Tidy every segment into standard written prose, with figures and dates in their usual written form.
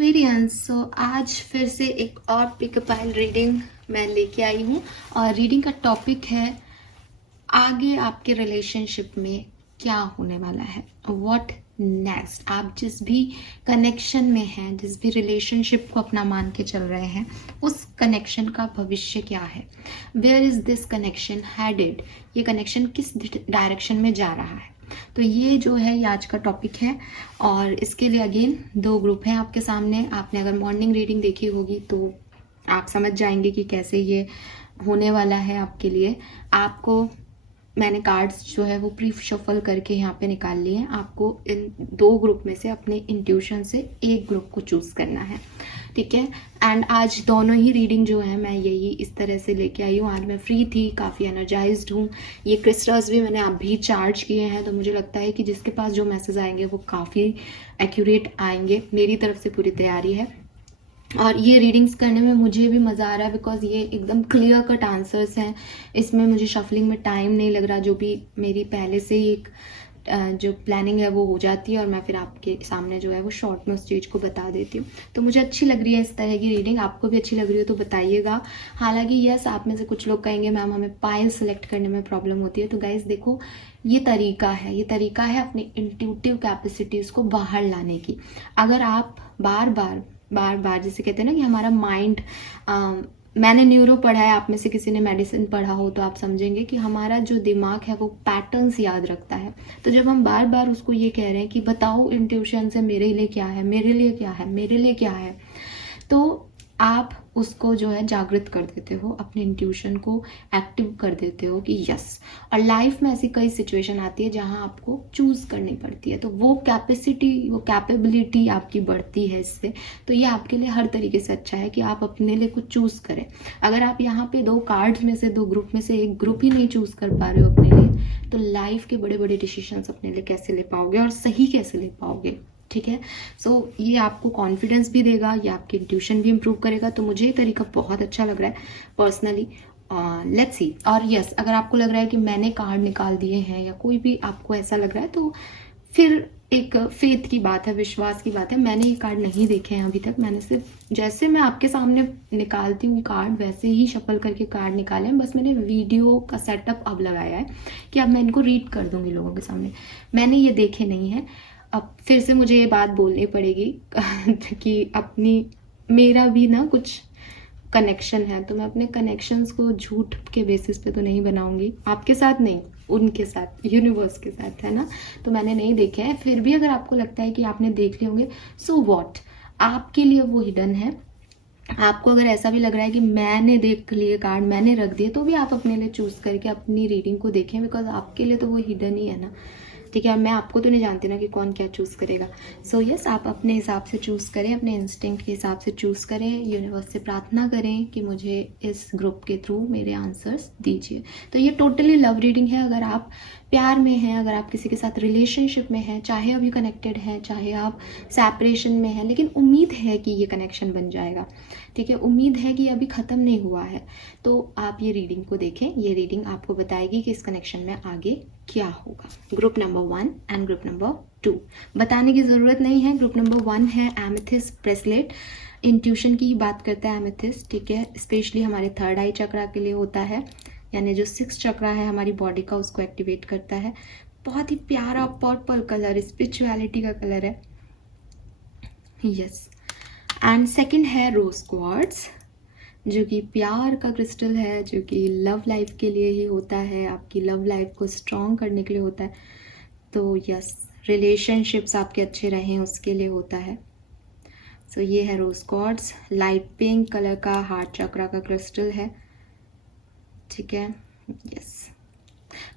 Aquarians. सो आज फिर से एक और पिकअपाइल रीडिंग मैं लेके आई हूँ और रीडिंग का टॉपिक है आगे आपके रिलेशनशिप में क्या होने वाला है, व्हाट नेक्स्ट। आप जिस भी कनेक्शन में हैं, जिस भी रिलेशनशिप को अपना मान के चल रहे हैं, उस कनेक्शन का भविष्य क्या है, where is this connection headed, ये कनेक्शन किस डायरेक्शन में जा रहा है। तो ये जो है ये आज का टॉपिक है और इसके लिए अगेन 2 ग्रुप हैं आपके सामने। आपने अगर मॉर्निंग रीडिंग देखी होगी तो आप समझ जाएंगे कि कैसे ये होने वाला है आपके लिए। आपको मैंने कार्ड्स जो है वो प्री शफल करके यहाँ पे निकाल लिए हैं। आपको इन 2 ग्रुप में से अपने इंट्यूशन से एक ग्रुप को चूज करना है, ठीक है। एंड आज दोनों ही रीडिंग जो है मैं यही इस तरह से लेके आई हूँ। आज मैं फ्री थी, काफ़ी एनर्जाइज्ड हूँ। ये क्रिस्टल्स भी मैंने अभी चार्ज किए हैं, तो मुझे लगता है कि जिसके पास जो मैसेज आएंगे वो काफ़ी एक्यूरेट आएंगे। मेरी तरफ से पूरी तैयारी है और ये रीडिंग्स करने में मुझे भी मज़ा आ रहा है बिकॉज ये एकदम क्लियर कट आंसर्स हैं। इसमें मुझे शफलिंग में टाइम नहीं लग रहा, जो भी मेरी पहले से ही एक जो प्लानिंग है वो हो जाती है और मैं फिर आपके सामने जो है वो शॉर्ट में उस चीज़ को बता देती हूँ। तो मुझे अच्छी लग रही है इस तरह की रीडिंग। आपको भी अच्छी लग रही हो तो बताइएगा। हालांकि यस, आप में से कुछ लोग कहेंगे मैम हमें पाइल सेलेक्ट करने में प्रॉब्लम होती है। तो गाइज देखो, ये तरीका है अपनी इंट्यूटिव कैपेसिटीज़ को बाहर लाने की। अगर आप बार बार जैसे कहते हैं ना कि हमारा माइंड, मैंने न्यूरो पढ़ा है, आप में से किसी ने मेडिसिन पढ़ा हो तो आप समझेंगे कि हमारा जो दिमाग है वो पैटर्न्स याद रखता है। तो जब हम बार बार उसको ये कह रहे हैं कि बताओ इंट्यूशन से मेरे लिए क्या है, मेरे लिए क्या है, मेरे लिए क्या है, तो आप उसको जो है जागृत कर देते हो, अपने इंट्यूशन को एक्टिव कर देते हो कि यस। और लाइफ में ऐसी कई सिचुएशन आती है जहां आपको चूज करनी पड़ती है, तो वो कैपेसिटी, वो कैपेबिलिटी आपकी बढ़ती है इससे। तो ये आपके लिए हर तरीके से अच्छा है कि आप अपने लिए कुछ चूज करें। अगर आप यहाँ पे 2 कार्ड्स में से 2 ग्रुप में से एक ग्रुप ही नहीं चूज कर पा रहे हो अपने लिए, तो लाइफ के बड़े बड़े डिसीजंस अपने लिए कैसे ले पाओगे और सही कैसे ले पाओगे, ठीक है। सो ये आपको कॉन्फिडेंस भी देगा, ये आपकी इंट्यूशन भी इम्प्रूव करेगा। तो मुझे ये तरीका बहुत अच्छा लग रहा है पर्सनली। Let's see. और यस, अगर आपको लग रहा है कि मैंने कार्ड निकाल दिए हैं या कोई भी आपको ऐसा लग रहा है, तो फिर एक फेथ की बात है, विश्वास की बात है। मैंने ये कार्ड नहीं देखे हैं अभी तक। मैंने सिर्फ जैसे मैं आपके सामने निकालती हूँ कार्ड वैसे ही शफल करके कार्ड निकाले हैं। बस मैंने वीडियो का सेटअप अब लगाया है कि अब मैं इनको रीड कर दूंगी लोगों के सामने। मैंने ये देखे नहीं है। अब फिर से मुझे ये बात बोलनी पड़ेगी कि मेरा भी ना कुछ कनेक्शन है, तो मैं अपने कनेक्शंस को झूठ के बेसिस पे तो नहीं बनाऊंगी। आपके साथ नहीं, उनके साथ, यूनिवर्स के साथ, है ना। तो मैंने नहीं देखे हैं। फिर भी अगर आपको लगता है कि आपने देख लिए होंगे, सो वॉट, आपके लिए वो हिडन है। आपको अगर ऐसा भी लग रहा है कि मैंने देख लिए कार्ड, मैंने रख दिए, तो भी आप अपने लिए चूज करके अपनी रीडिंग को देखें, बिकॉज आपके लिए तो वो हिडन ही है ना, ठीक है। मैं आपको तो नहीं जानती ना कि कौन क्या चूज़ करेगा। सो यस, आप अपने हिसाब से चूज़ करें, अपने इंस्टिंक्ट के हिसाब से चूज़ करें। यूनिवर्स से प्रार्थना करें कि मुझे इस ग्रुप के थ्रू मेरे आंसर्स दीजिए। तो ये टोटली लव रीडिंग है। अगर आप प्यार में हैं, अगर आप किसी के साथ रिलेशनशिप में हैं, चाहे अभी कनेक्टेड हैं, चाहे आप सेपरेशन में हैं, लेकिन उम्मीद है कि ये कनेक्शन बन जाएगा, ठीक है, उम्मीद है कि अभी ख़त्म नहीं हुआ है, तो आप ये रीडिंग को देखें। ये रीडिंग आपको बताएगी कि इस कनेक्शन में आगे क्या होगा। Group number 1 and group number 2 बताने की ज़रूरत नहीं है। ग्रुप नंबर 1 है एमेथिस्ट ब्रेसलेट। इंट्यूशन की ही बात करता है एमेथिस्ट, ठीक है। स्पेशली हमारे 3rd आई चक्रा के लिए होता है, यानी जो 6th चक्रा है हमारी बॉडी का, उसको एक्टिवेट करता है। बहुत ही प्यारा पर्पल कलर, स्पिरिचुअलिटी का कलर है, यस। एंड सेकंड है रोज क्वार्ट्ज, जो कि प्यार का क्रिस्टल है, जो कि लव लाइफ के लिए ही होता है, आपकी लव लाइफ को स्ट्रॉन्ग करने के लिए होता है। तो यस, रिलेशनशिप्स आपके अच्छे रहें उसके लिए होता है। सो ये है रोज क्वार्ट्ज, लाइट पिंक कलर का हार्ट चक्रा का क्रिस्टल है, ठीक है, यस।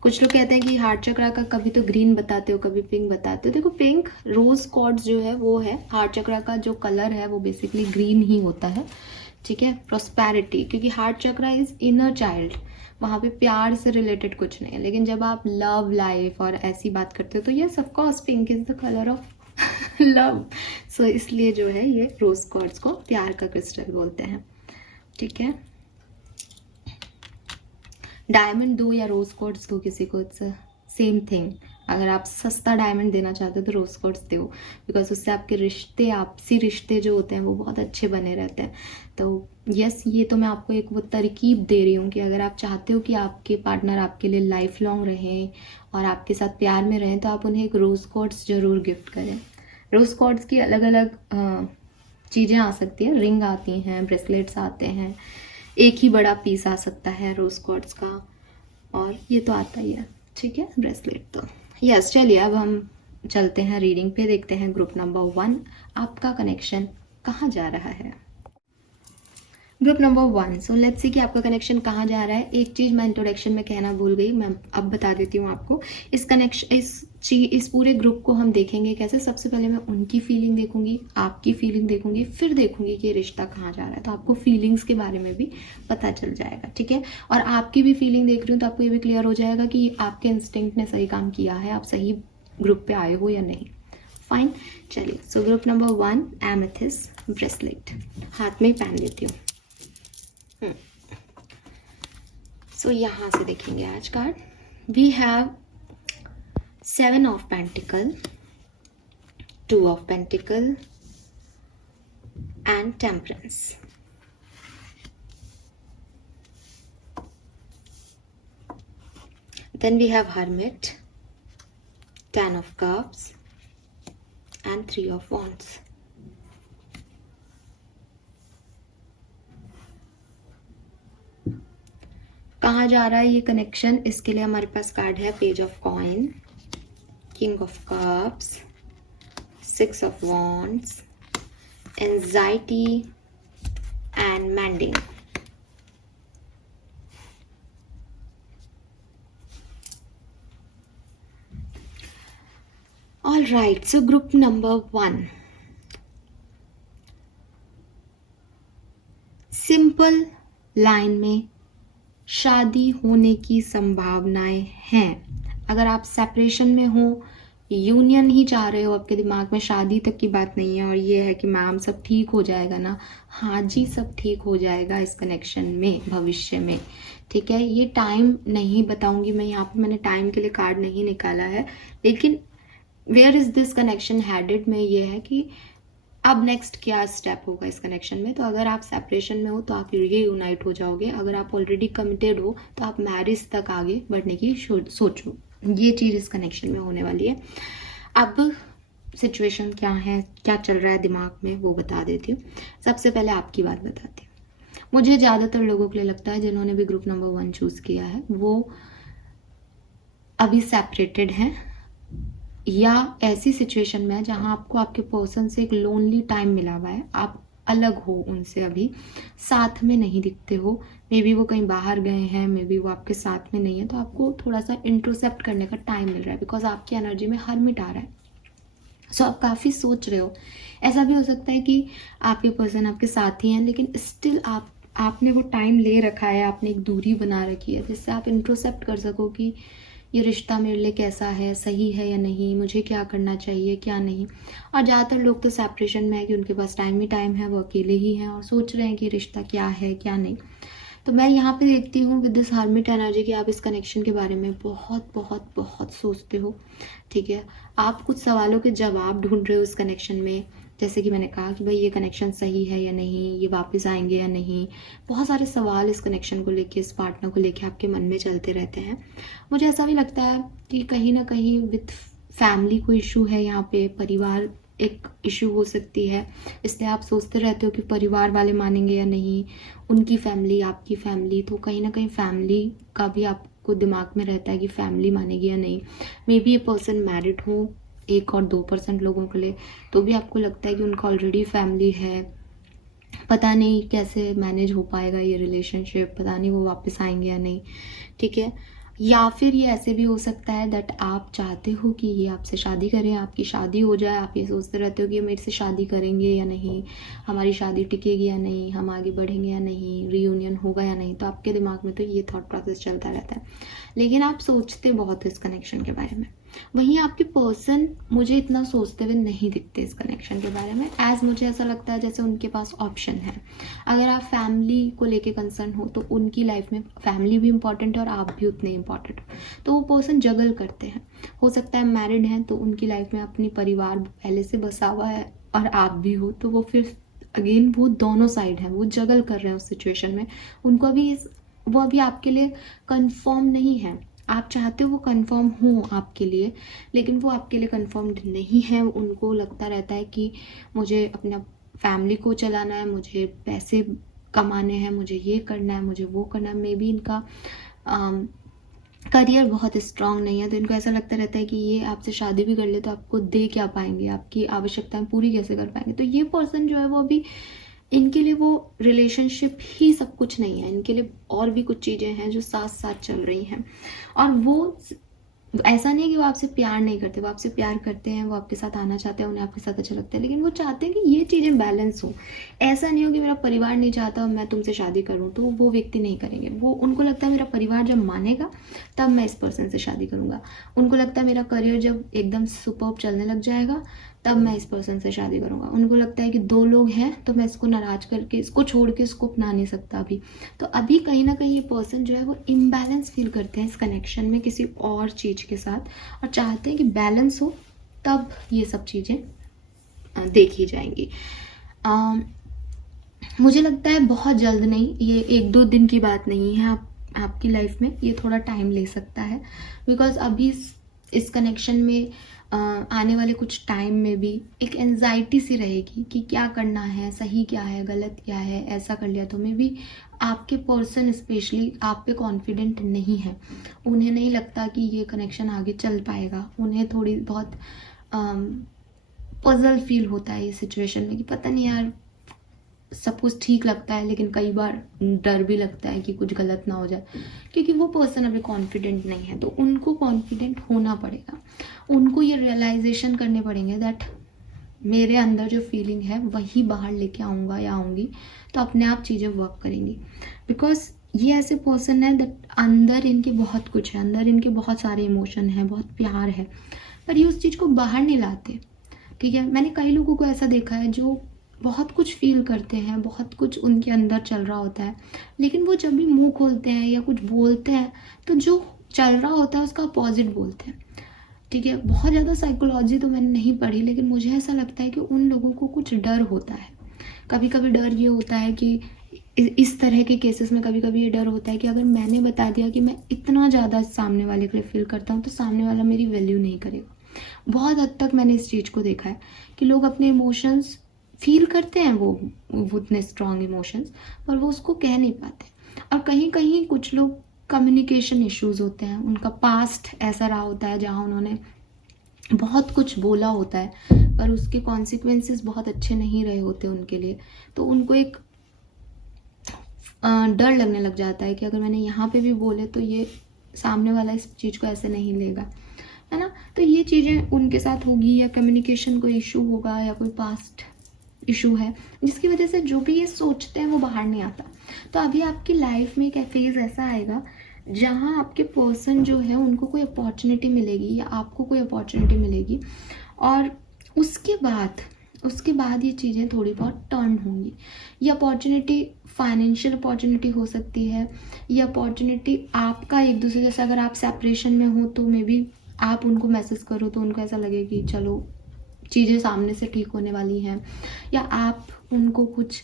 कुछ लोग कहते हैं कि हार्ट चक्रा का कभी तो ग्रीन बताते हो, कभी पिंक बताते हो। देखो, पिंक रोज क्वार्ट्ज जो है वो है, हार्ट चक्रा का जो कलर है वो बेसिकली ग्रीन ही होता है, ठीक है। प्रोस्पेरिटी, क्योंकि heart chakra is inner child, वहाँ पे प्यार से रिलेटेड कुछ नहीं है। लेकिन जब आप लव लाइफ और ऐसी बात करते हो तो yes, of course pink is the colour of love. So इसलिए जो है ये रोज क्वार्ट्ज को प्यार का क्रिस्टल बोलते हैं, ठीक है। डायमंड दो या रोज क्वार्ट्ज दो किसी को, इट्स सेम थिंग। अगर आप सस्ता डायमंड देना चाहते हो तो रोज क्वार्ट्ज दो, बिकॉज उससे आपके रिश्ते, आपसी रिश्ते जो होते हैं वो बहुत अच्छे बने रहते हैं। तो यस, ये तो मैं आपको एक वो तरकीब दे रही हूँ कि अगर आप चाहते हो कि आपके पार्टनर आपके लिए लाइफ लॉन्ग रहें और आपके साथ प्यार में रहें, तो आप उन्हें एक रोज क्वार्ट्ज जरूर गिफ्ट करें। रोज क्वार्ट्ज की अलग अलग चीज़ें आ सकती हैं, रिंग आती हैं, ब्रेसलेट्स आते हैं, एक ही बड़ा पीस आ सकता है रोज क्वार्ट्ज का, और ये तो आता ही है, ठीक है, ब्रेसलेट। तो यस, चलिए अब हम चलते हैं रीडिंग पे, देखते हैं ग्रुप नंबर 1 आपका कनेक्शन कहाँ जा रहा है। Group number 1, so let's see कि आपका कनेक्शन कहाँ जा रहा है। एक चीज़ मैं इंट्रोडक्शन में कहना भूल गई, मैं अब बता देती हूँ आपको। इस कनेक्शन इस पूरे ग्रुप को हम देखेंगे कैसे। सबसे पहले मैं उनकी फीलिंग देखूंगी, आपकी फीलिंग देखूंगी, फिर देखूंगी कि ये रिश्ता कहाँ जा रहा है, तो आपको फीलिंग्स के बारे में भी पता चल जाएगा, ठीक है। और आपकी भी फीलिंग देख रही हूँ तो आपको ये भी क्लियर हो जाएगा कि आपके इंस्टिंक्ट ने सही काम किया है, आप सही ग्रुप पे आए हो या नहीं। फाइन, चलिए। सो ग्रुप नंबर 1, एमेथिस्ट ब्रेसलेट, हाथ में पहन लेती हूँ। सो यहाँ से देखेंगे आज card. We have 7 of pentacles, 2 of pentacles and temperance. Then we have hermit, 10 of cups and 3 of wands. कहाँ जा रहा है ये कनेक्शन, इसके लिए हमारे पास कार्ड है page of coin, king of cups, 6 of wands, anxiety and mending. All right, so group number 1, simple line में शादी होने की संभावनाएं हैं। अगर आप सेपरेशन में हो, यूनियन ही चाह रहे हो, आपके दिमाग में शादी तक की बात नहीं है, और ये है कि मैम सब ठीक हो जाएगा ना, हाँ जी सब ठीक हो जाएगा इस कनेक्शन में भविष्य में, ठीक है। ये टाइम नहीं बताऊंगी मैं यहाँ पे, मैंने टाइम के लिए कार्ड नहीं निकाला है, लेकिन where is this connection headed में ये है कि अब नेक्स्ट क्या स्टेप होगा इस कनेक्शन में। तो अगर आप सेपरेशन में हो तो आप रीयूनाइट हो जाओगे, अगर आप ऑलरेडी कमिटेड हो तो आप मैरिज तक आगे बढ़ने की सोचो। ये चीज़ इस कनेक्शन में होने वाली है। अब सिचुएशन क्या है, क्या चल रहा है दिमाग में, वो बता देती हूँ। सबसे पहले आपकी बात बताती हूँ। मुझे ज़्यादातर लोगों के लिए लगता है जिन्होंने भी ग्रुप नंबर 1 चूज़ किया है वो अभी सेपरेटेड हैं, या ऐसी सिचुएशन में है जहां आपको आपके पर्सन से एक लोनली टाइम मिला हुआ है, आप अलग हो उनसे, अभी साथ में नहीं दिखते हो, मे बी वो कहीं बाहर गए हैं, मे बी वो आपके साथ में नहीं है, तो आपको थोड़ा सा इंट्रोसेप्ट करने का टाइम मिल रहा है, बिकॉज आपकी एनर्जी में हर्मिट आ रहा है। सो आप काफ़ी सोच रहे हो। ऐसा भी हो सकता है कि आपके पर्सन आपके साथ ही हैं, लेकिन स्टिल आपने वो टाइम ले रखा है, आपने एक दूरी बना रखी है जिससे आप इंट्रोसेप्ट कर सको कि ये रिश्ता मेरे लिए कैसा है, सही है या नहीं, मुझे क्या करना चाहिए क्या नहीं। और ज़्यादातर लोग तो सेपरेशन में है कि उनके पास टाइम ही टाइम है, वो अकेले ही हैं और सोच रहे हैं कि रिश्ता क्या है क्या नहीं। तो मैं यहाँ पे देखती हूँ विद दिस हर्मिट एनर्जी कि आप इस कनेक्शन के बारे में बहुत बहुत बहुत सोचते हो, ठीक है। आप कुछ सवालों के जवाब ढूंढ रहे हो इस कनेक्शन में, जैसे कि मैंने कहा कि भाई ये कनेक्शन सही है या नहीं, ये वापस आएंगे या नहीं। बहुत सारे सवाल इस कनेक्शन को लेके, इस पार्टनर को लेके आपके मन में चलते रहते हैं। मुझे ऐसा भी लगता है कि कहीं ना कहीं विथ फैमिली कोई इशू है यहाँ पे, परिवार एक इशू हो सकती है, इसलिए आप सोचते रहते हो कि परिवार वाले मानेंगे या नहीं, उनकी फैमिली आपकी फैमिली, तो कहीं ना कहीं फैमिली का भी आपको दिमाग में रहता है कि फैमिली मानेगी या नहीं। मे बी ये पर्सन मैरिड हो 1 और 2% लोगों के लिए, तो भी आपको लगता है कि उनका ऑलरेडी फैमिली है, पता नहीं कैसे मैनेज हो पाएगा ये रिलेशनशिप, पता नहीं वो वापस आएंगे या नहीं, ठीक है। या फिर ये ऐसे भी हो सकता है दैट आप चाहते हो कि ये आपसे शादी करें, आपकी शादी हो जाए, आप ये सोचते रहते हो कि ये मेरे से शादी करेंगे या नहीं, हमारी शादी टिकेगी या नहीं, हम आगे बढ़ेंगे या नहीं, रीयूनियन होगा या नहीं। तो आपके दिमाग में तो ये थॉट प्रोसेस चलता रहता है, लेकिन आप सोचते बहुत हो इस कनेक्शन के बारे में। वहीं आपके पर्सन मुझे इतना सोचते हुए नहीं दिखते इस कनेक्शन के बारे में, एज मुझे ऐसा लगता है जैसे उनके पास ऑप्शन है। अगर आप फैमिली को लेके कंसर्न हो तो उनकी लाइफ में फैमिली भी इंपॉर्टेंट है और आप भी उतने इंपॉर्टेंट हो, तो वो पर्सन जगल करते हैं। हो सकता है मैरिड हैं तो उनकी लाइफ में अपनी परिवार पहले से बसा हुआ है और आप भी हो, तो वो फिर अगेन वो दोनों साइड हैं, वो जगल कर रहे हैं उस सिचुएशन में। उनको अभी वो अभी आपके लिए कंफर्म नहीं है। आप चाहते हो वो कंफर्म हो आपके लिए, लेकिन वो आपके लिए कंफर्म्ड नहीं है। उनको लगता रहता है कि मुझे अपना फैमिली को चलाना है, मुझे पैसे कमाने हैं, मुझे ये करना है, मुझे वो करना है। मे बी इनका करियर बहुत स्ट्रांग नहीं है, तो इनको ऐसा लगता रहता है कि ये आपसे शादी भी कर ले तो आपको दे क्या पाएंगे, आपकी आवश्यकताएं पूरी कैसे कर पाएंगे। तो ये पर्सन जो है वो अभी इनके लिए वो रिलेशनशिप ही सब कुछ नहीं है, इनके लिए और भी कुछ चीज़ें हैं जो साथ साथ चल रही हैं। और वो ऐसा नहीं है कि वो आपसे प्यार नहीं करते, वो आपसे प्यार करते हैं, वो आपके साथ आना चाहते हैं, उन्हें आपके साथ अच्छा लगता है, लेकिन वो चाहते हैं कि ये चीज़ें बैलेंस हो। ऐसा नहीं हो कि मेरा परिवार नहीं चाहता और मैं तुमसे शादी करूं, तो वो व्यक्ति नहीं करेंगे। वो उनको लगता है मेरा परिवार जब मानेगा तब मैं इस पर्सन से शादी करूंगा। उनको लगता है मेरा करियर जब एकदम सुपर्ब चलने लग जाएगा तब मैं इस पर्सन से शादी करूंगा। उनको लगता है कि दो लोग हैं तो मैं इसको नाराज करके, इसको छोड़ के इसको अपना नहीं सकता अभी। तो अभी कहीं ना कहीं ये पर्सन जो है वो इम्बैलेंस फील करते हैं इस कनेक्शन में किसी और चीज़ के साथ, और चाहते हैं कि बैलेंस हो तब ये सब चीज़ें देखी जाएंगी। मुझे लगता है बहुत जल्द नहीं, ये 1-2 दिन की बात नहीं है आपकी लाइफ में, ये थोड़ा टाइम ले सकता है। बिकॉज अभी इस कनेक्शन में आने वाले कुछ टाइम में भी एक एंजाइटी सी रहेगी कि क्या करना है, सही क्या है, गलत क्या है, ऐसा कर लिया तो। मे भी आपके पर्सन स्पेशली आप पे कॉन्फिडेंट नहीं है, उन्हें नहीं लगता कि ये कनेक्शन आगे चल पाएगा। उन्हें थोड़ी बहुत पजल फील होता है इस सिचुएशन में कि पता नहीं यार, सब कुछ ठीक लगता है लेकिन कई बार डर भी लगता है कि कुछ गलत ना हो जाए, क्योंकि वो पर्सन अभी कॉन्फिडेंट नहीं है। तो उनको कॉन्फिडेंट होना पड़ेगा, उनको ये रियलाइजेशन करने पड़ेंगे दैट मेरे अंदर जो फीलिंग है वही बाहर लेके आऊँगा या आऊँगी तो अपने आप चीज़ें वर्क करेंगी। बिकॉज ये ऐसे पर्सन है दैट अंदर इनके बहुत कुछ है, अंदर इनके बहुत सारे इमोशन हैं, बहुत प्यार है, पर ये उस चीज़ को बाहर नहीं लाते। ठीक है, मैंने कई लोगों को ऐसा देखा है जो बहुत कुछ फील करते हैं, बहुत कुछ उनके अंदर चल रहा होता है, लेकिन वो जब भी मुंह खोलते हैं या कुछ बोलते हैं तो जो चल रहा होता है उसका अपोजिट बोलते हैं। ठीक है, बहुत ज़्यादा साइकोलॉजी तो मैंने नहीं पढ़ी, लेकिन मुझे ऐसा लगता है कि उन लोगों को कुछ डर होता है। कभी कभी डर ये होता है कि इस तरह के केसेस में कभी कभी ये डर होता है कि अगर मैंने बता दिया कि मैं इतना ज़्यादा सामने वाले के लिए फील करता हूँ तो सामने वाला मेरी वैल्यू नहीं करेगा। बहुत हद तक मैंने इस चीज़ को देखा है कि लोग अपने इमोशंस फील करते हैं, वो उतने स्ट्रॉन्ग इमोशंस, पर वो उसको कह नहीं पाते। और कहीं कहीं कुछ लोग कम्युनिकेशन इश्यूज होते हैं, उनका पास्ट ऐसा रहा होता है जहाँ उन्होंने बहुत कुछ बोला होता है पर उसके कॉन्सिक्वेंसेस बहुत अच्छे नहीं रहे होते उनके लिए, तो उनको एक डर लगने लग जाता है कि अगर मैंने यहाँ पे भी बोले तो ये सामने वाला इस चीज़ को ऐसे नहीं लेगा, है ना। तो ये चीज़ें उनके साथ होगी, या कम्युनिकेशन कोई इशू होगा, या कोई पास्ट इशू है जिसकी वजह से जो भी ये सोचते हैं वो बाहर नहीं आता। तो अभी आपकी लाइफ में एक फेज ऐसा आएगा जहाँ आपके पर्सन जो है उनको कोई अपॉर्चुनिटी मिलेगी या आपको कोई अपॉर्चुनिटी मिलेगी, और उसके बाद ये चीज़ें थोड़ी बहुत टर्न होंगी। ये अपॉर्चुनिटी फाइनेंशियल अपॉर्चुनिटी हो सकती है, ये अपॉर्चुनिटी आपका एक दूसरे, जैसे अगर आप सेपरेशन में हो तो मे बी आप उनको मैसेज करो तो उनको ऐसा लगे कि चलो चीज़ें सामने से ठीक होने वाली हैं, या आप उनको कुछ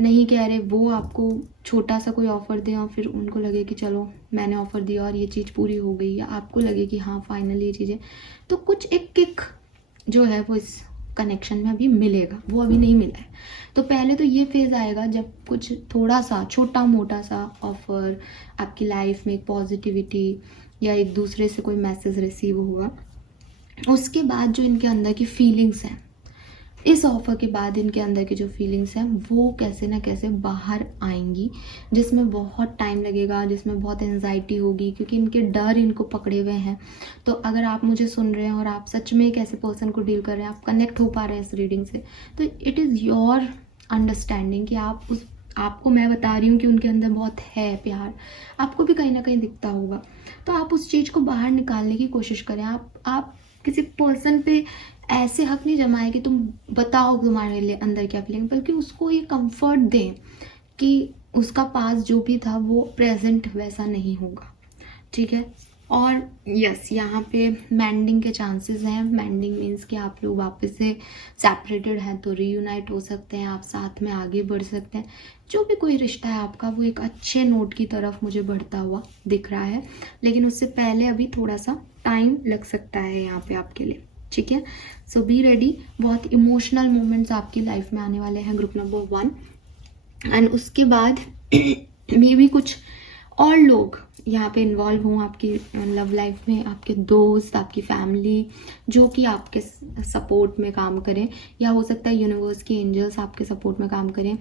नहीं कह रहे, वो आपको छोटा सा कोई ऑफ़र दें और फिर उनको लगे कि चलो मैंने ऑफ़र दिया और ये चीज़ पूरी हो गई, या आपको लगे कि हाँ फाइनली ये चीज़ें, तो कुछ एक किक जो है वो इस कनेक्शन में अभी मिलेगा, वो अभी नहीं मिला है। तो पहले तो ये फेज़ आएगा जब कुछ थोड़ा सा छोटा मोटा सा ऑफ़र, आपकी लाइफ में एक पॉजिटिविटी या एक दूसरे से कोई मैसेज रिसीव हुआ। उसके बाद जो इनके अंदर की फीलिंग्स हैं, इस ऑफ़र के बाद इनके अंदर की जो फीलिंग्स हैं वो कैसे ना कैसे बाहर आएंगी, जिसमें बहुत टाइम लगेगा, जिसमें बहुत एंजाइटी होगी, क्योंकि इनके डर इनको पकड़े हुए हैं। तो अगर आप मुझे सुन रहे हैं और आप सच में एक ऐसे पर्सन को डील कर रहे हैं, आप कनेक्ट हो पा रहे हैं इस रीडिंग से, तो इट इज़ योर अंडरस्टैंडिंग कि आपको मैं बता रही हूँ कि उनके अंदर बहुत है प्यार, आपको भी कहीं ना कहीं दिखता होगा, तो आप उस चीज़ को बाहर निकालने की कोशिश करें। आप किसी पर्सन पे ऐसे हक नहीं जमाए कि तुम बताओ तुम्हारे लिए अंदर क्या फीलिंग, बल्कि उसको ये कंफर्ट दें कि उसका पास जो भी था वो प्रेजेंट वैसा नहीं होगा, ठीक है। और यस, यहाँ पे मैंडिंग के चांसेस हैं। मैंडिंग मीन्स कि आप लोग वापस से सेपरेटेड हैं तो रीयूनाइट हो सकते हैं, आप साथ में आगे बढ़ सकते हैं। जो भी कोई रिश्ता है आपका वो एक अच्छे नोट की तरफ मुझे बढ़ता हुआ दिख रहा है, लेकिन उससे पहले अभी थोड़ा सा टाइम लग सकता है यहाँ पे आपके लिए, ठीक है। सो बी रेडी, बहुत इमोशनल मोमेंट्स आपकी लाइफ में आने वाले हैं ग्रुप नंबर 1। एंड उसके बाद मे भी कुछ और लोग यहाँ पे इन्वॉल्व हों आपकी लव लाइफ में, आपके दोस्त, आपकी फैमिली, जो कि आपके सपोर्ट में काम करें, या हो सकता है यूनिवर्स की एंजल्स आपके सपोर्ट में काम करें।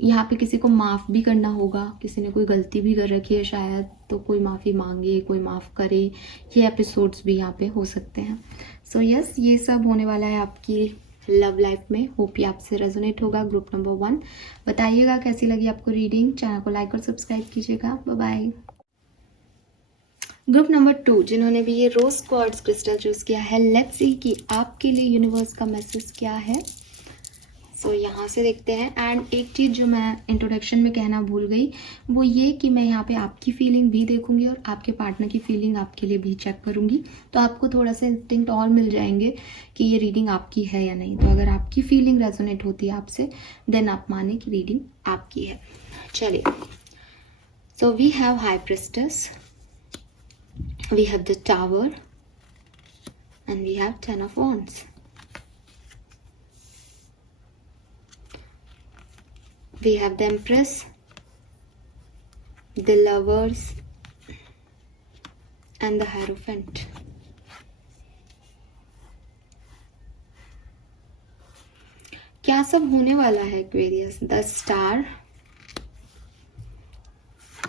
यहाँ पे किसी को माफ़ भी करना होगा, किसी ने कोई गलती भी कर रखी है शायद, तो कोई माफ़ी मांगे, कोई माफ़ करे, ये एपिसोड्स भी यहाँ पे हो सकते हैं। सो यस, ये सब होने वाला है आपकी लव लाइफ में। होप ये आपसे रेजोनेट होगा ग्रुप नंबर 1। बताइएगा कैसी लगी आपको रीडिंग, चैनल को लाइक और सब्सक्राइब कीजिएगा। Bye bye. ग्रुप नंबर 2 जिन्होंने भी ये रोज क्वार्ट्ज क्रिस्टल चूज किया है, लेट्स सी कि आपके लिए यूनिवर्स का मैसेज क्या है। सो यहाँ से देखते हैं। एंड एक चीज़ जो मैं इंट्रोडक्शन में कहना भूल गई वो ये कि मैं यहाँ पे आपकी फीलिंग भी देखूंगी और आपके पार्टनर की फीलिंग आपके लिए भी चेक करूंगी, तो आपको थोड़ा सा इंस्टिंक्ट और मिल जाएंगे कि ये रीडिंग आपकी है या नहीं। तो अगर आपकी फीलिंग रेजोनेट होती है आपसे, देन आप माने कि रीडिंग आपकी है। चलिए, so we have high priestess, we have the Tower, and we have 10 of Wands. We have the Empress, the Lovers, and the Hierophant. क्या सब होने वाला है Aquarius? The star,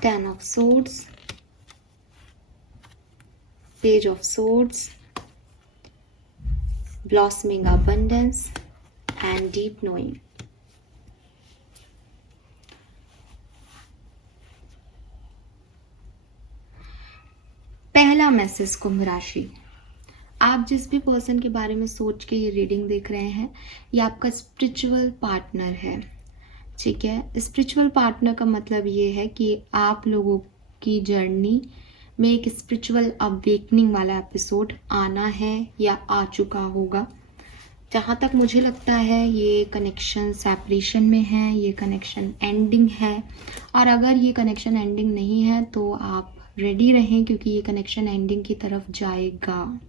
10 of Swords, Page of Swords, Blossoming Abundance, and Deep Knowing. पहला message कुंभ राशि, आप जिस भी पर्सन के बारे में सोच के ये रीडिंग देख रहे हैं, ये आपका स्पिरिचुअल पार्टनर है, ठीक है। स्पिरिचुअल पार्टनर का मतलब ये है कि आप लोगों की जर्नी में एक स्पिरिचुअल अवेकनिंग वाला एपिसोड आना है या आ चुका होगा। जहाँ तक मुझे लगता है ये कनेक्शन सेपरेशन में है, ये कनेक्शन एंडिंग है, और अगर ये कनेक्शन एंडिंग नहीं है तो आप रेडी रहें क्योंकि ये कनेक्शन एंडिंग की तरफ जाएगा।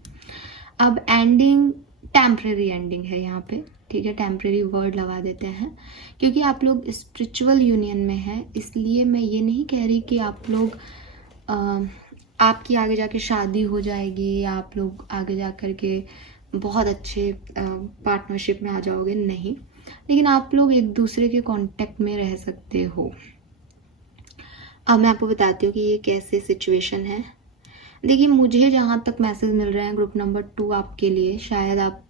अब एंडिंग टेम्परेरी एंडिंग है यहाँ पे, ठीक है, टेम्परेरी वर्ड लगा देते हैं क्योंकि आप लोग स्पिरिचुअल यूनियन में हैं। इसलिए मैं ये नहीं कह रही कि आप लोग आपकी आगे जाके शादी हो जाएगी या आप लोग आगे जा कर के बहुत अच्छे पार्टनरशिप में आ जाओगे, नहीं, लेकिन आप लोग एक दूसरे के कांटेक्ट में रह सकते हो। अब मैं आपको बताती हूँ कि ये कैसे सिचुएशन है। देखिए, मुझे जहाँ तक मैसेज मिल रहे हैं ग्रुप नंबर 2 आपके लिए, शायद आप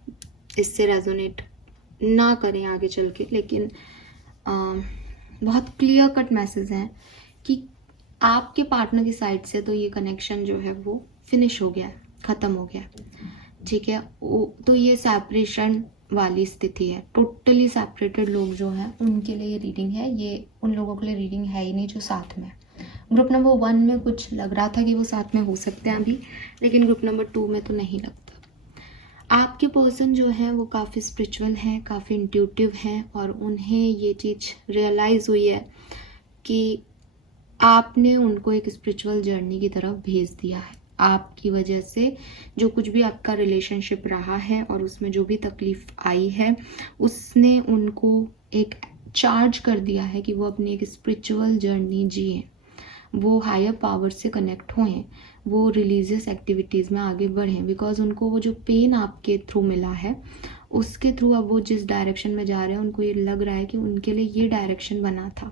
इससे रेजोनेट ना करें आगे चल के, लेकिन बहुत क्लियर कट मैसेज हैं कि आपके पार्टनर की साइड से तो ये कनेक्शन जो है वो फिनिश हो गया है, ख़त्म हो गया है, ठीक है। तो ये सेपरेशन वाली स्थिति है, टोटली सेपरेटेड लोग जो हैं उनके लिए ये रीडिंग है। ये उन लोगों के लिए रीडिंग है ही नहीं जो साथ में। ग्रुप नंबर 1 में कुछ लग रहा था कि वो साथ में हो सकते हैं अभी, लेकिन ग्रुप नंबर 2 में तो नहीं लगता। आपके पर्सन जो है वो काफ़ी स्पिरिचुअल हैं, काफ़ी इंट्यूटिव हैं, और उन्हें ये चीज़ रियलाइज़ हुई है कि आपने उनको एक स्पिरिचुअल जर्नी की तरफ भेज दिया है। आपकी वजह से जो कुछ भी आपका रिलेशनशिप रहा है और उसमें जो भी तकलीफ आई है, उसने उनको एक चार्ज कर दिया है कि वो अपनी एक स्पिरिचुअल जर्नी जिए, वो हायर पावर से कनेक्ट होएं, वो रिलीजियस एक्टिविटीज़ में आगे बढ़ें, बिकॉज उनको वो जो पेन आपके थ्रू मिला है उसके थ्रू अब वो जिस डायरेक्शन में जा रहे हैं, उनको ये लग रहा है कि उनके लिए ये डायरेक्शन बना था,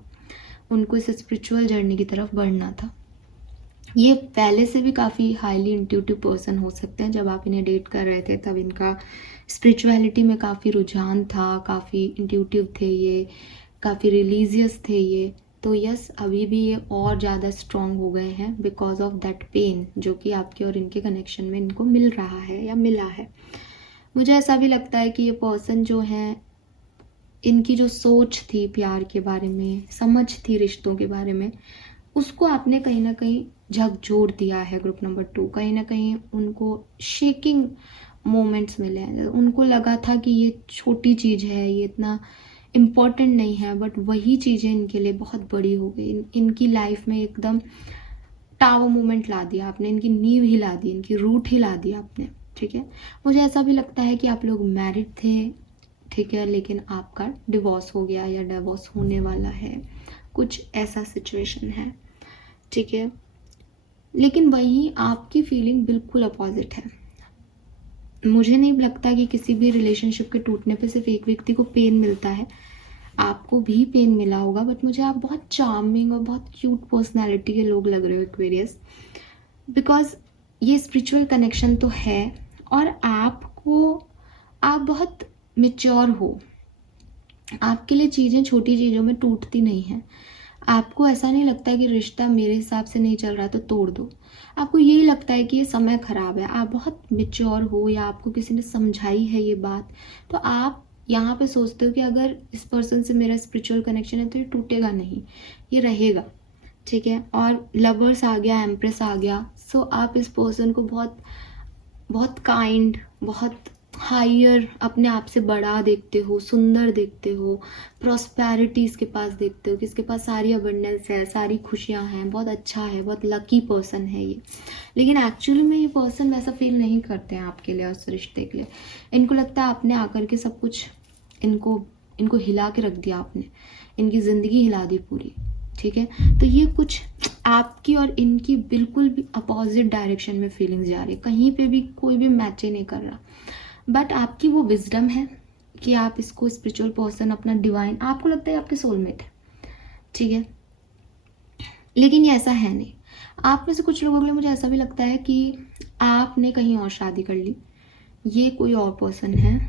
उनको इस स्पिरिचुअल जर्नी की तरफ बढ़ना था। ये पहले से भी काफ़ी हाईली इंट्यूटिव पर्सन हो सकते हैं। जब आप इन्हें डेट कर रहे थे तब इनका स्पिरिचुअलिटी में काफ़ी रुझान था, काफ़ी इंट्यूटिव थे ये, काफ़ी रिलीजियस थे ये, तो यस अभी भी ये और ज़्यादा स्ट्रॉन्ग हो गए हैं बिकॉज ऑफ दैट पेन जो कि आपके और इनके कनेक्शन में इनको मिल रहा है या मिला है। मुझे ऐसा भी लगता है कि ये पर्सन जो है, इनकी जो सोच थी प्यार के बारे में, समझ थी रिश्तों के बारे में, उसको आपने कहीं ना कहीं झकझोर दिया है। ग्रुप नंबर 2 कहीं ना कहीं उनको शेकिंग मोमेंट्स मिले हैं। उनको लगा था कि ये छोटी चीज़ है, ये इतना इम्पोर्टेंट नहीं है, बट वही चीज़ें इनके लिए बहुत बड़ी हो गई। इनकी लाइफ में एकदम टावर मोमेंट ला दिया आपने, इनकी नींव हिला दी, इनकी रूट हिला दी आपने। ठीक है, मुझे ऐसा भी लगता है कि आप लोग मैरिड थे, ठीक है, लेकिन आपका डिवोर्स हो गया या डिवोर्स होने वाला है, कुछ ऐसा सिचुएशन है। ठीक है, लेकिन वहीं आपकी फीलिंग बिल्कुल अपोजिट है। मुझे नहीं लगता कि किसी भी रिलेशनशिप के टूटने पे सिर्फ एक व्यक्ति को पेन मिलता है, आपको भी पेन मिला होगा, बट मुझे आप बहुत चार्मिंग और बहुत क्यूट पर्सनालिटी के लोग लग रहे हो एक्वेरियस, बिकॉज ये स्पिरिचुअल कनेक्शन तो है और आप बहुत मेच्योर हो। आपके लिए चीज़ें छोटी चीज़ों में टूटती नहीं हैं। आपको ऐसा नहीं लगता कि रिश्ता मेरे हिसाब से नहीं चल रहा तो तोड़ दो। आपको यही लगता है कि ये समय ख़राब है। आप बहुत मेच्योर हो या आपको किसी ने समझाई है ये बात, तो आप यहाँ पे सोचते हो कि अगर इस पर्सन से मेरा स्पिरिचुअल कनेक्शन है तो ये टूटेगा नहीं, ये रहेगा। ठीक है, और लवर्स आ गया, एम्प्रेस आ गया, सो आप इस पर्सन को बहुत बहुत काइंड, बहुत हायर, अपने आप से बड़ा देखते हो, सुंदर देखते हो, प्रॉस्पेरिटी इसके पास देखते हो कि इसके पास सारी अबंडेंस है, सारी खुशियां हैं, बहुत अच्छा है, बहुत लकी पर्सन है ये। लेकिन एक्चुअली में ये पर्सन वैसा फील नहीं करते हैं आपके लिए, उस रिश्ते के लिए। इनको लगता है आपने आकर के सब कुछ इनको हिला के रख दिया, आपने इनकी ज़िंदगी हिला दी पूरी। ठीक है, तो ये कुछ आपकी और इनकी बिल्कुल भी अपोजिट डायरेक्शन में फीलिंग्स जा रही है, कहीं पे भी कोई भी मैच ही नहीं कर रहा। बट आपकी वो विजडम है कि आप इसको स्पिरिचुअल पर्सन, अपना डिवाइन, आपको लगता है आपके सोलमेट है। ठीक है, लेकिन ये ऐसा है नहीं। आप में से कुछ लोगों के लिए मुझे ऐसा भी लगता है कि आपने कहीं और शादी कर ली, ये कोई और पर्सन है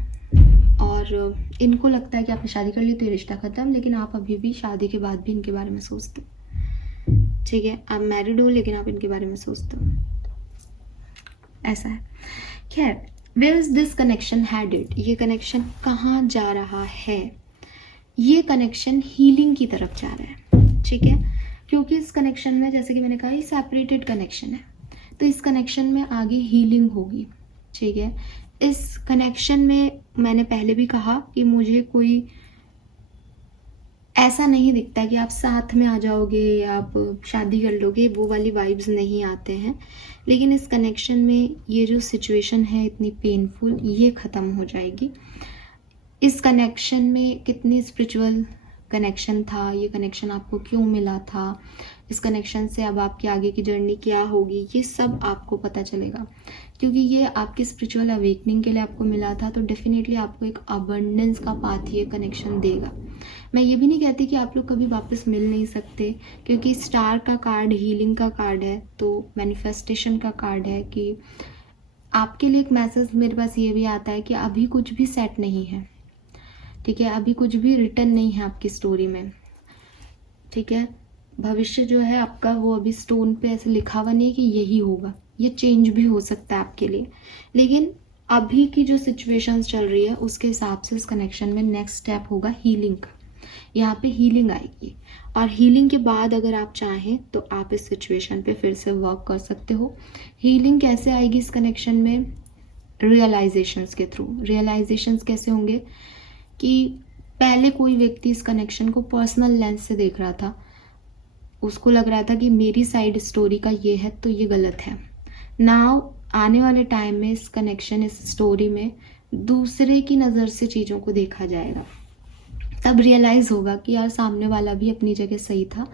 और इनको लगता है कि आपने शादी कर ली तो ये रिश्ता खत्म, लेकिन आप अभी भी शादी के बाद भी इनके बारे में सोचते हो। ठीक है, आप मैरिड हो लेकिन आप इनके बारे में सोचते हो, ऐसा है। खैर, where is this connection headed? ये कनेक्शन कहाँ जा रहा है? ये कनेक्शन हीलिंग की तरफ जा रहा है। ठीक है, क्योंकि इस कनेक्शन में, जैसे कि मैंने कहा, ये सेपरेटेड कनेक्शन है, तो इस कनेक्शन में आगे हीलिंग होगी। ठीक है, इस कनेक्शन में मैंने पहले भी कहा कि मुझे कोई ऐसा नहीं दिखता कि आप साथ में आ जाओगे या आप शादी कर लोगे, वो वाली वाइब्स नहीं आते हैं। लेकिन इस कनेक्शन में ये जो सिचुएशन है इतनी पेनफुल, ये ख़त्म हो जाएगी। इस कनेक्शन में कितनी स्पिरिचुअल कनेक्शन था, ये कनेक्शन आपको क्यों मिला था, इस कनेक्शन से अब आपकी आगे की जर्नी क्या होगी, ये सब आपको पता चलेगा। क्योंकि ये आपकी स्पिरिचुअल अवेकनिंग के लिए आपको मिला था, तो डेफिनेटली आपको एक अबंडेंस का पाथ ये कनेक्शन देगा। मैं ये भी नहीं कहती कि आप लोग कभी वापस मिल नहीं सकते, क्योंकि स्टार का कार्ड हीलिंग का कार्ड है, तो मैनिफेस्टेशन का कार्ड है कि आपके लिए एक मैसेज मेरे पास ये भी आता है कि अभी कुछ भी सेट नहीं है। ठीक है, अभी कुछ भी रिटर्न नहीं है आपकी स्टोरी में। ठीक है, भविष्य जो है आपका वो अभी स्टोन पे ऐसे लिखा हुआ नहीं है कि यही होगा, ये चेंज भी हो सकता है आपके लिए। लेकिन अभी की जो सिचुएशंस चल रही है उसके हिसाब से इस कनेक्शन में नेक्स्ट स्टेप होगा हीलिंग का। यहाँ पे हीलिंग आएगी और हीलिंग के बाद अगर आप चाहें तो आप इस सिचुएशन पे फिर से वर्क कर सकते हो। हीलिंग कैसे आएगी इस कनेक्शन में? रियलाइजेशंस के थ्रू। रियलाइजेशंस कैसे होंगे कि पहले कोई व्यक्ति इस कनेक्शन को पर्सनल लेंस से देख रहा था, उसको लग रहा था कि मेरी साइड स्टोरी का ये है तो ये गलत है। नाउ आने वाले टाइम में इस कनेक्शन, इस स्टोरी में दूसरे की नज़र से चीज़ों को देखा जाएगा, तब रियलाइज़ होगा कि यार सामने वाला भी अपनी जगह सही था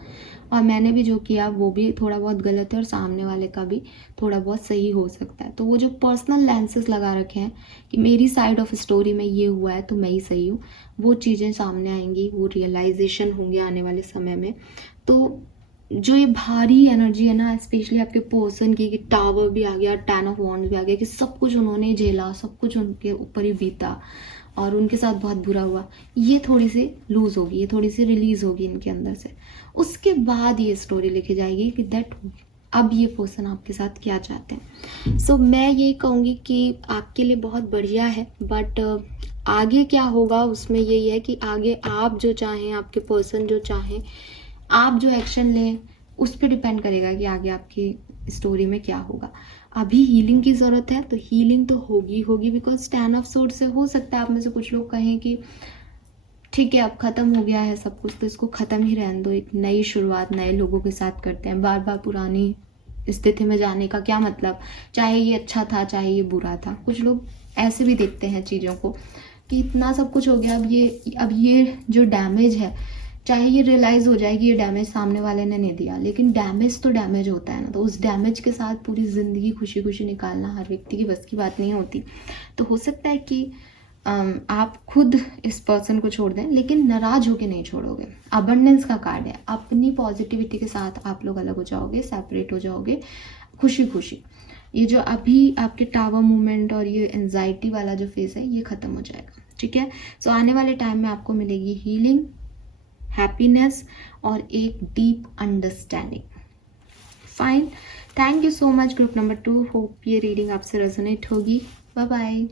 और मैंने भी जो किया वो भी थोड़ा बहुत गलत है और सामने वाले का भी थोड़ा बहुत सही हो सकता है। तो वो जो पर्सनल लेंसेज लगा रखे हैं कि मेरी साइड ऑफ स्टोरी में ये हुआ है तो मैं ही सही हूँ, वो चीज़ें सामने आएंगी, वो रियलाइजेशन होंगे आने वाले समय में। तो जो ये भारी एनर्जी है ना, स्पेशली आपके पर्सन की, कि टावर भी आ गया, 10 ऑफ वॉन्ड्स भी आ गया, कि सब कुछ उन्होंने झेला, सब कुछ उनके ऊपर ही बीता और उनके साथ बहुत बुरा हुआ, ये थोड़ी सी लूज होगी, ये थोड़ी सी रिलीज होगी इनके अंदर से। उसके बाद ये स्टोरी लिखी जाएगी कि दैट अब ये पर्सन आपके साथ क्या चाहते हैं। सो मैं ये कहूँगी कि आपके लिए बहुत बढ़िया है, बट आगे क्या होगा उसमें यही है कि आगे आप जो चाहें, आपके पर्सन जो चाहें, आप जो एक्शन लें उस पर डिपेंड करेगा कि आगे आपकी स्टोरी में क्या होगा। अभी हीलिंग की ज़रूरत है तो हीलिंग तो होगी होगी, बिकॉज 10 ऑफ सोर्ड से हो सकता है आप में से कुछ लोग कहें कि ठीक है अब ख़त्म हो गया है सब कुछ तो इसको ख़त्म ही रहने दो, एक नई शुरुआत नए लोगों के साथ करते हैं, बार बार पुरानी स्थिति में जाने का क्या मतलब, चाहे ये अच्छा था चाहे ये बुरा था। कुछ लोग ऐसे भी देखते हैं चीज़ों को कि इतना सब कुछ हो गया, अब ये जो डैमेज है, चाहे ये रियलाइज़ हो जाए कि ये डैमेज सामने वाले ने नहीं दिया, लेकिन डैमेज तो डैमेज होता है ना, तो उस डैमेज के साथ पूरी ज़िंदगी खुशी खुशी निकालना हर व्यक्ति की बस की बात नहीं होती। तो हो सकता है कि आप खुद इस पर्सन को छोड़ दें, लेकिन नाराज होके नहीं छोड़ोगे। अबंडेंस का कार्ड है, अपनी पॉजिटिविटी के साथ आप लोग अलग हो जाओगे, सेपरेट हो जाओगे खुशी खुशी। ये जो अभी आपके टावर मूवमेंट और ये एंजाइटी वाला जो फेस है ये ख़त्म हो जाएगा, ठीक है। सो आने वाले टाइम में आपको मिलेगी हीलिंग, हैप्पीनेस और एक deep understanding. Fine, thank you so much group number 2। Hope ये रीडिंग आपसे रेजोनेट होगी। Bye bye.